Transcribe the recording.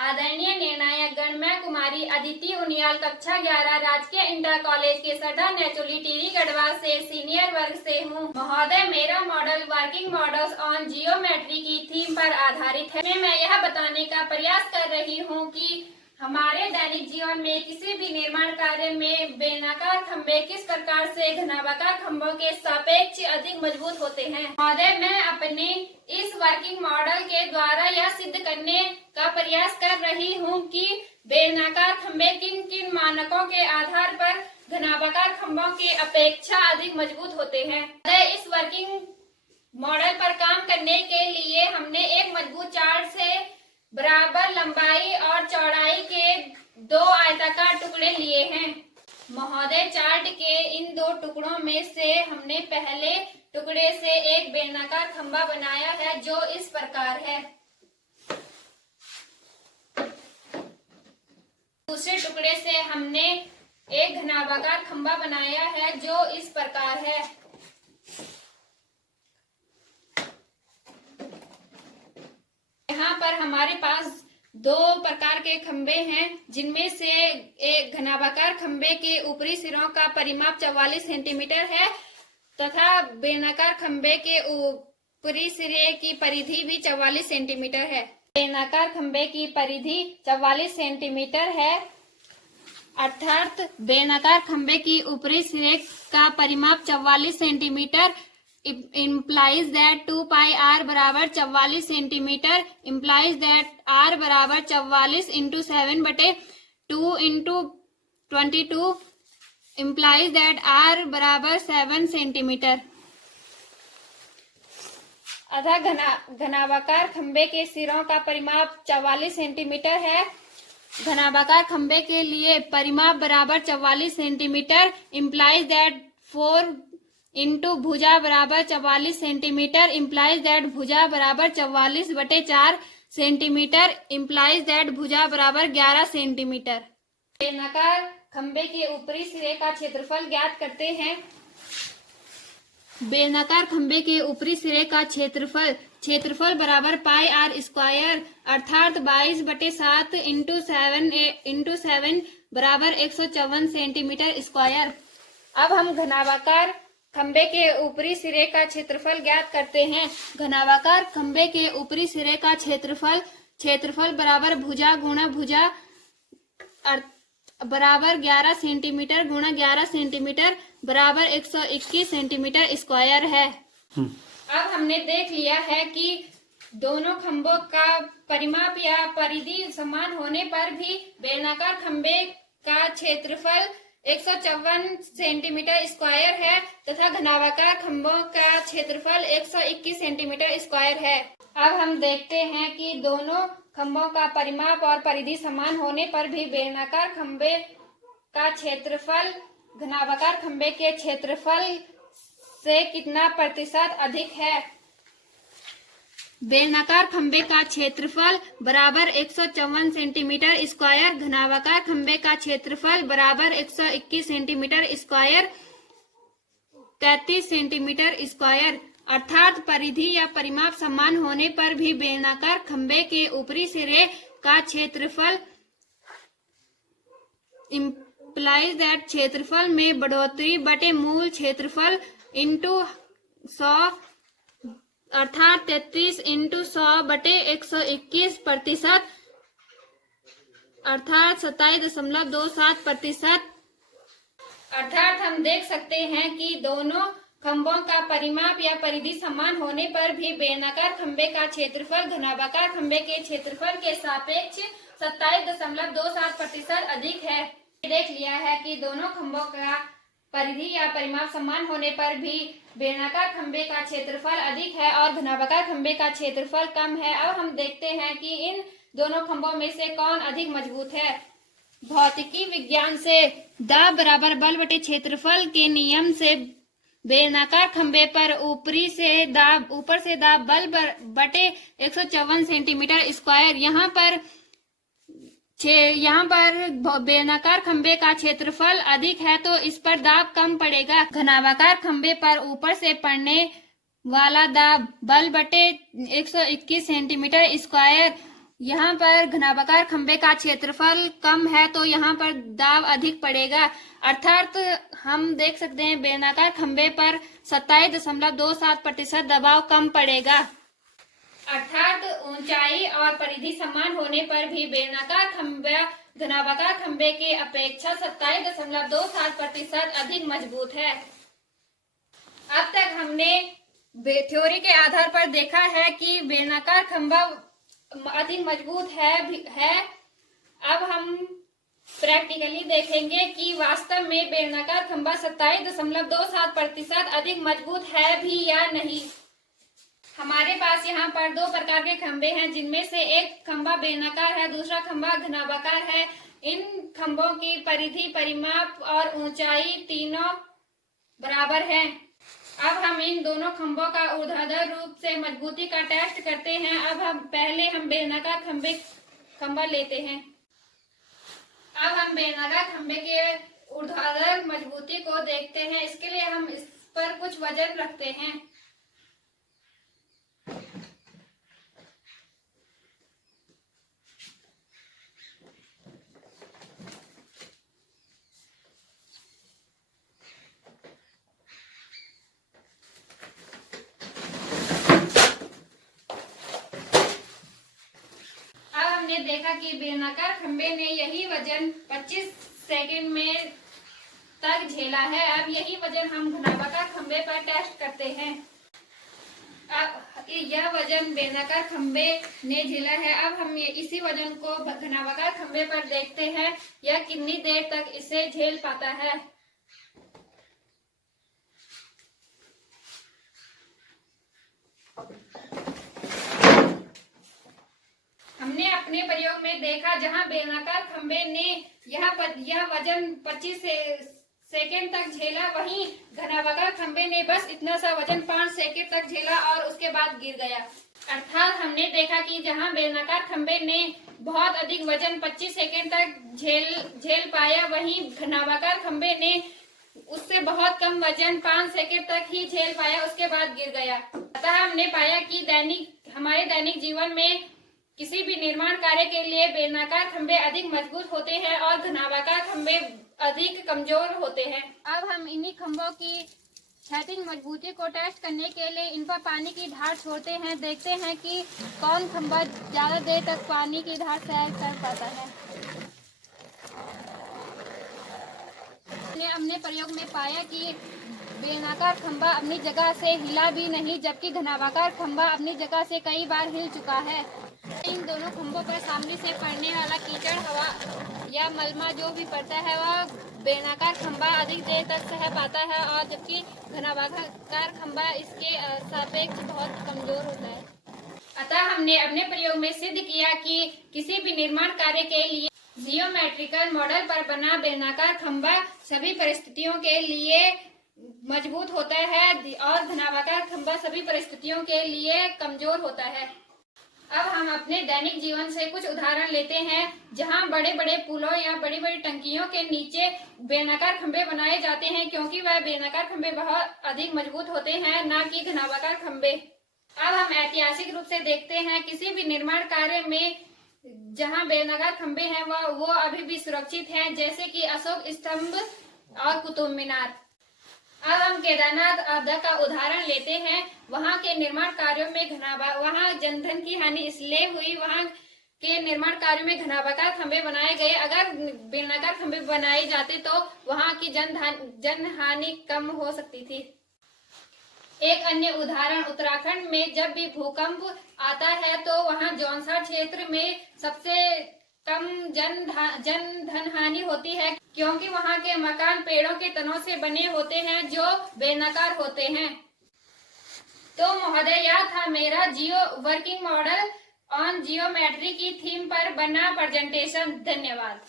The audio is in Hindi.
आदरणीय निर्णायक गण, मैं कुमारी अदिति उनियाल कक्षा 11 राजकीय इंटर कॉलेज के सदा नेचुरली टिहरी गढ़वा से सीनियर वर्ग से हूँ। महोदय, मेरा model working models on geometry की थीम पर आधारित है। मैं यह बताने का प्रयास कर रही हूँ कि हमारे दैनिक जीवन में किसी भी निर्माण कार्य में बेलनाकार खंभे किस प्रकार से घनाभागार खंभों के सापेक्ष अधिक मजबूत होते हैं। महोदय, मैं अपने इस वर्किंग मॉडल के द्वारा यह सिद्ध करने का प्रयास कर रही हूँ कि बेलनाकार खंभे किन किन मानकों के आधार पर घनाभागार खंभों के अपेक्षा अधिक मजबूत होते हैं। इस वर्किंग मॉडल पर काम करने के लिए हमने एक मजबूत चार्ट से बराबर लंबाई और चौड़ाई के 2 आयताकार टुकड़े लिए हैं। महोदय, चार्ट के इन 2 टुकड़ों में से हमने पहले टुकड़े से एक बेलनाकार खंभा बनाया है जो इस प्रकार है। दूसरे टुकड़े से हमने एक घनाभागार खंभा बनाया है जो इस प्रकार है। यहाँ पर हमारे पास 2 प्रकार के खंभे हैं, जिनमें से एक घनाभागार खंभे के ऊपरी सिरों का परिमाप 44 सेंटीमीटर है तथा बेलनाकार खंभे के ऊपरी सिरे की परिधि भी 44 सेंटीमीटर है। बेलनाकार खंभे की परिधि 44 सेंटीमीटर है, अर्थात बेलनाकार खंभे की ऊपरी सिरे का परिमाप 44 centimetre implies that 2 pi r बराबर 44 सेंटीमीटर implies that r बराबर 44 इंटू 7 बटे 2 इंटू 22 implies that r बराबर 7 सेंटीमीटर। अतः घनाभागार खंभे के सिरों का परिमाप 44 सेंटीमीटर है। घनाभागार खंभे के लिए परिमाप बराबर 44 सेंटीमीटर implies that 4 इंटू भुजा बराबर 44 सेंटीमीटर इम्प्लाइज दैट भुजा बराबर 44 बटे 4 सेंटीमीटर इम्प्लाइज दैट भुजा बराबर 11 सेंटीमीटर। बेलनाकार खंभे के ऊपरी सिरे का क्षेत्रफल ज्ञात करते हैं। बेलनाकार खंभे के ऊपरी सिरे का क्षेत्रफल बराबर पाई आर स्क्वायर अर्थात 22 बटे 7 इंटू 7 बराबर 154 सेंटीमीटर स्क्वायर। अब हम घनाभागार खंभे के ऊपरी सिरे का क्षेत्रफल ज्ञात करते हैं। घनाभागार खंभे के ऊपरी सिरे का क्षेत्रफल बराबर भुजा गुणा भुजा बराबर 11 सेंटीमीटर गुणा 11 सेंटीमीटर बराबर 121 सेंटीमीटर स्क्वायर है। अब हमने देख लिया है कि दोनों खंभों का परिमाप या परिधि समान होने पर भी बेलनाकार खंभे का क्षेत्रफल 154 सेंटीमीटर स्क्वायर है तथा घनाभागार खंभों का क्षेत्रफल 121 सेंटीमीटर स्क्वायर है। अब हम देखते हैं कि दोनों खंभों का परिमाप और परिधि समान होने पर भी बेलनाकार खंभे का क्षेत्रफल घनाभागार खंभे के क्षेत्रफल से कितना प्रतिशत अधिक है। बेलनाकार खंभे का क्षेत्रफल बराबर 154 सेंटीमीटर स्क्वायर घनाभागार खंभे का क्षेत्रफल बराबर 121 सेंटीमीटर स्क्वायर 33 सेंटीमीटर स्क्वायर अर्थात परिधि या परिमाप समान होने पर भी बेलनाकार खंभे के ऊपरी सिरे का क्षेत्रफल इम्प्लाइज दैट क्षेत्रफल में बढ़ोतरी बटे मूल क्षेत्रफल इंटू 100 अर्थात 33 इंटू 100 बटे 121% अर्थात 27.27%। अर्थात हम देख सकते हैं कि दोनों खंभों का परिमाप या परिधि समान होने पर भी बेलनाकार खंभे का क्षेत्रफल घनाभागार खंभे के क्षेत्रफल के सापेक्ष 27.27% अधिक है। देख लिया है कि दोनों खंभों का परिधि या परिमाप समान होने पर भी बेलनाकार खंभे का क्षेत्रफल अधिक है और घनाभागार खंभे का क्षेत्रफल कम है। अब हम देखते हैं कि इन दोनों खंभों में से कौन अधिक मजबूत है। भौतिकी विज्ञान से दाब बराबर बल बटे क्षेत्रफल के नियम से बेलनाकार खंभे पर ऊपर से दाब बल बटे 154 सेंटीमीटर स्क्वायर। यहाँ पर बेलनाकार खंभे का क्षेत्रफल अधिक है तो इस पर दाब कम पड़ेगा। घनाभागार खंभे पर ऊपर से पड़ने वाला दाब बल बटे 121 सेंटीमीटर स्क्वायर यहाँ पर घनाभाकार खंबे का क्षेत्रफल कम है तो यहाँ पर दाब अधिक पड़ेगा। अर्थात हम देख सकते हैं बेलनाकार खंबे पर 27.27% दबाव कम पड़ेगा। अर्थात ऊंचाई और परिधि समान होने पर भी बेलनाकार खंबा घनाभाकार खंबे के अपेक्षा 27.27% अधिक मजबूत है। अब तक हमने थ्योरी के आधार पर देखा है कि बेलनाकार खंबा अधिक मजबूत है। अब हम प्रैक्टिकली देखेंगे कि वास्तव में बेलनाकार खंबा 27.27% अधिक मजबूत है भी या नहीं। हमारे पास यहाँ पर दो प्रकार के खंबे हैं, जिनमें से एक खंबा बेलनाकार है, दूसरा खंबा घनाभाकार है। इन खंभों की परिधि, परिमाप और ऊंचाई तीनों बराबर हैं। अब हम इन दोनों खंभों का ऊर्ध्वाधर रूप से मजबूती का टेस्ट करते हैं। अब हम बेलनाकार खंबा लेते हैं। अब हम बेलनाकार खंबे के ऊर्ध्वाधर मजबूती को देखते हैं। इसके लिए हम इस पर कुछ वजन रखते हैं। हमने देखा कि बेलनाकार खंबे ने यही वजन 25 सेकंड में तक झेला है। अब यही वजन हम घनाभाकार खंबे पर टेस्ट करते हैं। अब यह वजन बेलनाकार खंबे ने झेला है। अब हम इसी वजन को घनाभाकार खंबे पर देखते हैं, यह कितनी देर तक इसे झेल पाता है। हमने अपने प्रयोग में देखा, जहां बेलनाकार खंबे ने यह वजन 25 सेकेंड तक झेला, वहीं घनाभाकार खंबे ने बस इतना सा वजन 5 सेकेंड तक झेला और उसके बाद गिर गया। अर्थात हमने देखा कि जहां बेलनाकार खंबे ने बहुत अधिक वजन 25 सेकेंड तक झेल पाया, वहीं घनाभाकार खंबे ने उससे बहुत कम वजन 5 सेकेंड तक ही झेल पाया, उसके बाद गिर गया। अतः हमने पाया कि हमारे दैनिक जीवन में किसी भी निर्माण कार्य के लिए बेलनाकार खंबे अधिक मजबूत होते हैं और घनाभाकार खंबे अधिक कमजोर होते हैं। अब हम इन्हीं खंभों की क्षैतिज मजबूती को टेस्ट करने के लिए इन पर पानी की धार छोड़ते हैं। देखते हैं कि कौन खंभा ज्यादा देर तक पानी की धार सहन कर पाता है। हमने प्रयोग में पाया कि बेलनाकार खंभा अपनी जगह से हिला भी नहीं, जबकि घनाभाकार खंभा अपनी जगह से कई बार हिल चुका है। इन दोनों खंभों पर सामने से पड़ने वाला कीचड़, हवा या मलमा जो भी पड़ता है, वह बेलनाकार खंभा अधिक देर तक सह पाता है, और जबकि घनाभाकार खंभा इसके सापेक्ष बहुत कमजोर होता है। अतः हमने अपने प्रयोग में सिद्ध किया कि किसी भी निर्माण कार्य के लिए जियोमेट्रिकल मॉडल पर बना बेलनाकार खंभा सभी परिस्थितियों के लिए मजबूत होता है और घनाभाकार खंभा सभी परिस्थितियों के लिए कमजोर होता है। अब हम अपने दैनिक जीवन से कुछ उदाहरण लेते हैं, जहां बड़े बड़े पुलों या बड़ी बड़ी टंकियों के नीचे बेलनाकार खंभे बनाए जाते हैं, क्योंकि वह बेलनाकार खंभे बहुत अधिक मजबूत होते हैं, न कि घनाभाकार खंभे। अब हम ऐतिहासिक रूप से देखते हैं, किसी भी निर्माण कार्य में जहां बेलनाकार खंभे हैं वो अभी भी सुरक्षित हैं, जैसे कि अशोक स्तंभ और कुतुब मीनार। अब हम केदारनाथ आपदा का उदाहरण लेते हैं। वहां के निर्माण कार्यों में वहां जनधन की हानि इसलिए हुई, वहां के निर्माण कार्यों में घनाभाकार खंभे बनाए गए। अगर बेलनाकार खंभे बनाए जाते तो वहां की जन हानि कम हो सकती थी। एक अन्य उदाहरण, उत्तराखंड में जब भी भूकंप आता है तो वहां जौनसार क्षेत्र में सबसे कम जन धन हानि होती है, क्योंकि वहां के मकान पेड़ों के तनों से बने होते हैं जो बेलनाकार होते हैं। तो महोदय, यह था मेरा जियो वर्किंग मॉडल ऑन जियोमेट्री की थीम पर बना प्रेजेंटेशन। धन्यवाद।